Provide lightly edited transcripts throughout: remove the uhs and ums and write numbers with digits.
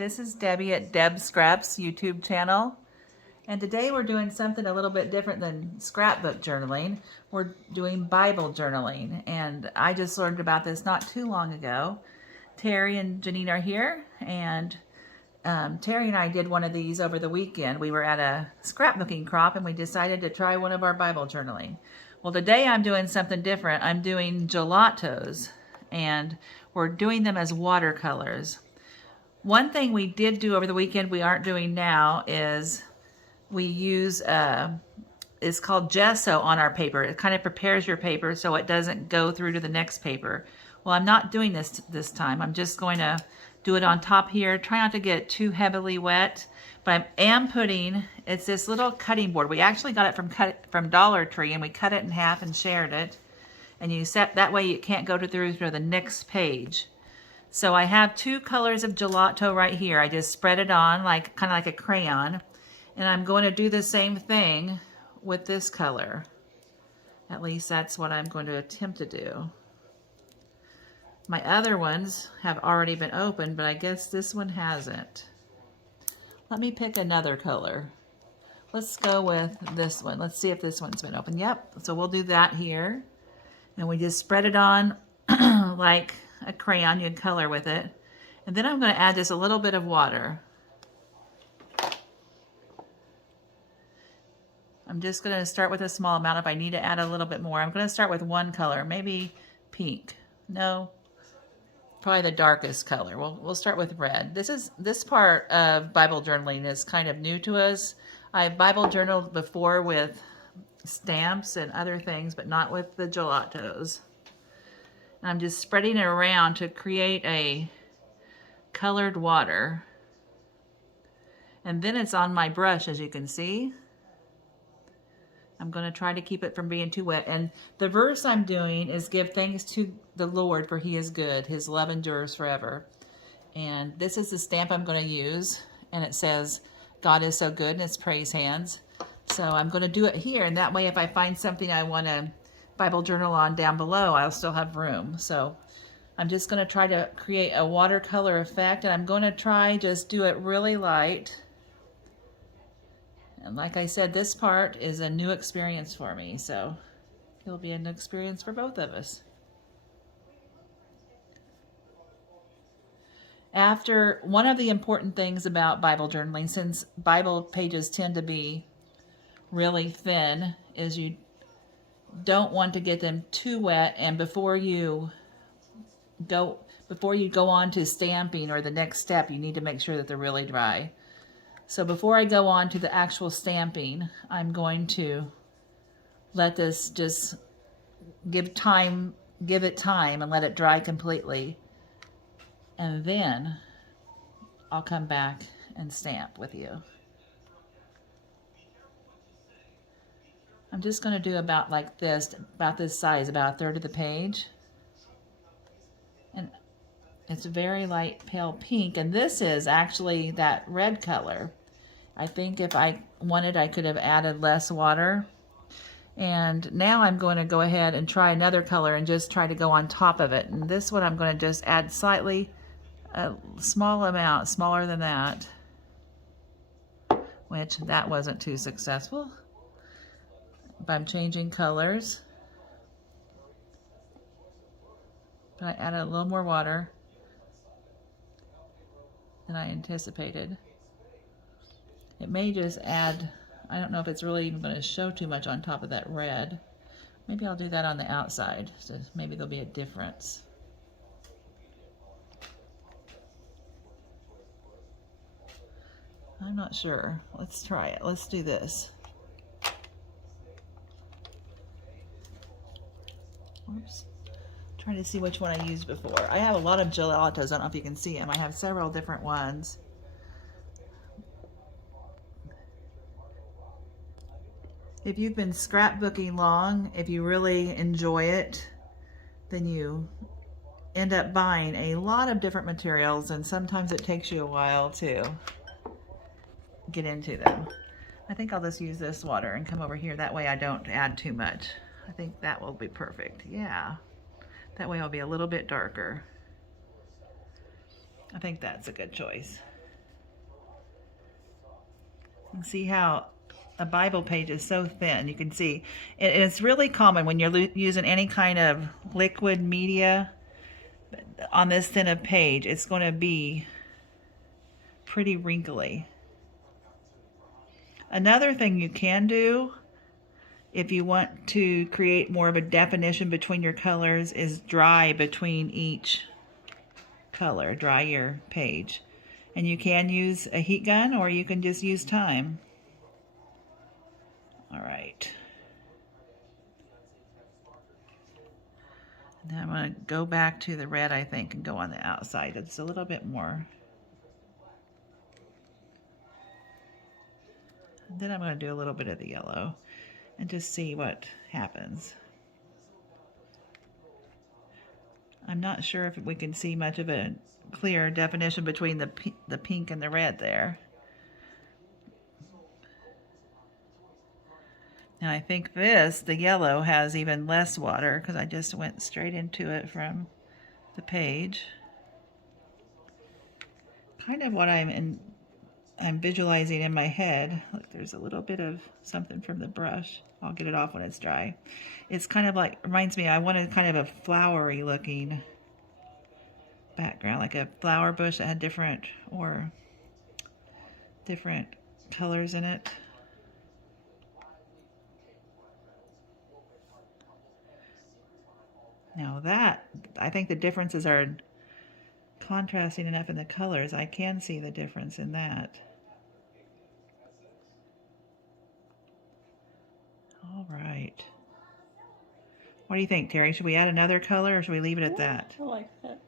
this is Debbie at Deb Scraps YouTube channel. And today we're doing something a little bit different than scrapbook journaling. We're doing Bible journaling. And I just learned about this not too long ago. Terry and Janine are here, and Terry and I did one of these over the weekend. We were at a scrapbooking crop and we decided to try one of our Bible journaling. Well, today I'm doing something different. I'm doing gelatos, and we're doing them as watercolors. One thing we did do over the weekend we aren't doing now is we use, it's called gesso on our paper. It kind of prepares your paper so it doesn't go through to the next paper. Well, I'm not doing this time. I'm just going to do it on top here. Try not to get too heavily wet. But I am putting, it's this little cutting board. We actually got it from Dollar Tree, and we cut it in half and shared it. And you set, that way it can't go through to the next page. So I have two colors of gelato right here. I just spread it on kind of like a crayon. And I'm going to do the same thing with this color. At least that's what I'm going to attempt to do. My other ones have already been opened, but I guess this one hasn't. Let me pick another color. Let's go with this one. Let's see if this one's been opened. Yep, so we'll do that here. And we just spread it on like a crayon. You can color with it. And then I'm going to add just a little bit of water. I'm just going to start with a small amount. If I need to add a little bit more, I'm going to start with one color, maybe pink. No, probably the darkest color. We'll start with red. This part of Bible journaling is kind of new to us. I've Bible journaled before with stamps and other things, but not with the gelatos. And I'm just spreading it around to create a colored water. And then it's on my brush, as you can see. I'm going to try to keep it from being too wet. And the verse I'm doing is give thanks to the Lord, for he is good. His love endures forever. And this is the stamp I'm going to use. And it says, God is so good, and it's praise hands. So I'm going to do it here. And that way, if I find something I want to Bible journal on down below, I'll still have room. So I'm just going to try to create a watercolor effect. And I'm going to try just do it really light. And like I said, this part is a new experience for me, so it'll be an experience for both of us. After, one of the important things about Bible journaling, since Bible pages tend to be really thin, is you don't want to get them too wet, and before you go on to stamping or the next step, you need to make sure that they're really dry. So before I go on to the actual stamping, I'm going to let this just give it time and let it dry completely. And then I'll come back and stamp with you. I'm just going to do about like this, about this size, about a third of the page. And it's very light pale pink, and this is actually that red color. I think if I wanted, I could have added less water. And now I'm going to go ahead and try another color and just try to go on top of it. And this one I'm going to just add slightly, a small amount, smaller than that, which that wasn't too successful. But I'm changing colors. But I added a little more water than I anticipated. It may just add, I don't know if it's really even going to show too much on top of that red. Maybe I'll do that on the outside, so maybe there'll be a difference. I'm not sure. Let's try it. Let's do this. Oops. Trying to see which one I used before. I have a lot of gelatos. I don't know if you can see them. I have several different ones. If you've been scrapbooking long, if you really enjoy it, then you end up buying a lot of different materials, and sometimes it takes you a while to get into them. I think I'll just use this water and come over here. That way I don't add too much. I think that will be perfect. Yeah. That way I'll be a little bit darker. I think that's a good choice. You can see how a Bible page is so thin. You can see it's really common when you're using any kind of liquid media on this thin of page. It's going to be pretty wrinkly. Another thing you can do if you want to create more of a definition between your colors is dry between each color. Dry your page. And you can use a heat gun or you can just use time. All right. Now I'm going to go back to the red, I think, and go on the outside. It's a little bit more. And then I'm going to do a little bit of the yellow and just see what happens. I'm not sure if we can see much of a clear definition between the pink and the red there. And I think the yellow has even less water because I just went straight into it from the page. Kind of what I'm visualizing in my head. Look, there's a little bit of something from the brush. I'll get it off when it's dry. It's kind of like, reminds me, I wanted kind of a flowery looking background, like a flower bush that had different colors in it. Now that, I think the differences are contrasting enough in the colors. I can see the difference in that. All right. What do you think, Terry? Should we add another color or should we leave it at that? I like that.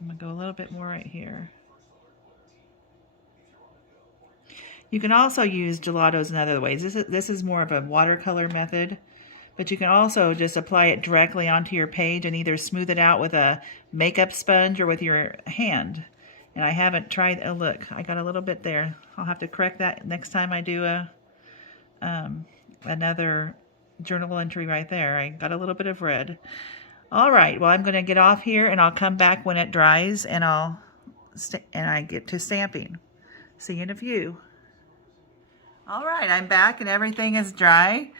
I'm going to go a little bit more right here. You can also use gelatos in other ways. This is more of a watercolor method, but you can also just apply it directly onto your page and either smooth it out with a makeup sponge or with your hand. And I haven't tried, oh look, I got a little bit there. I'll have to correct that next time I do another journal entry right there. I got a little bit of red. All right, well, I'm going to get off here and I'll come back when it dries and I get to stamping. See you in a few. All right, I'm back and everything is dry.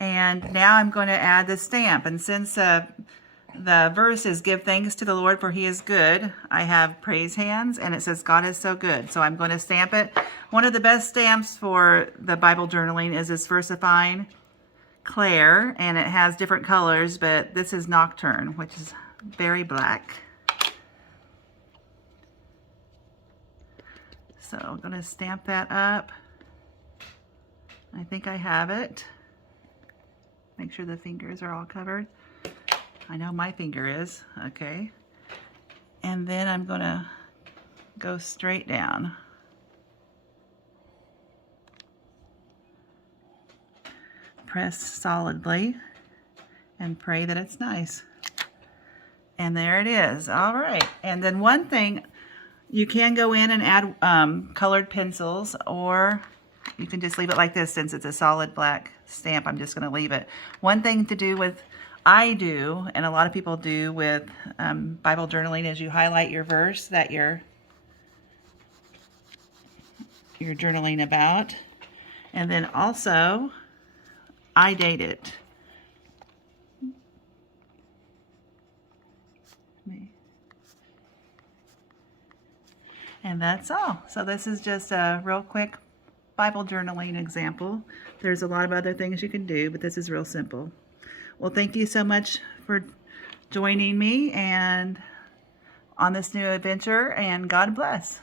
And now I'm going to add the stamp. And since the verse is give thanks to the Lord for he is good, I have praise hands and it says God is so good. So I'm going to stamp it. One of the best stamps for the Bible journaling is this VersaFine Claire, and it has different colors, but this is Nocturne, which is very black. So I'm going to stamp that up. I think I have it. Make sure the fingers are all covered. I know my finger is. Okay. And then I'm going to go straight down. Press solidly and pray that it's nice. And there it is. All right. And then one thing, you can go in and add colored pencils, or you can just leave it like this. Since it's a solid black stamp, I'm just going to leave it. One thing to do with, I do, and a lot of people do with Bible journaling, is you highlight your verse that you're journaling about. And then also, I date it. And that's all. So this is just a real quick Bible journaling example. There's a lot of other things you can do, but this is real simple. Well, thank you so much for joining me and on this new adventure, and God bless.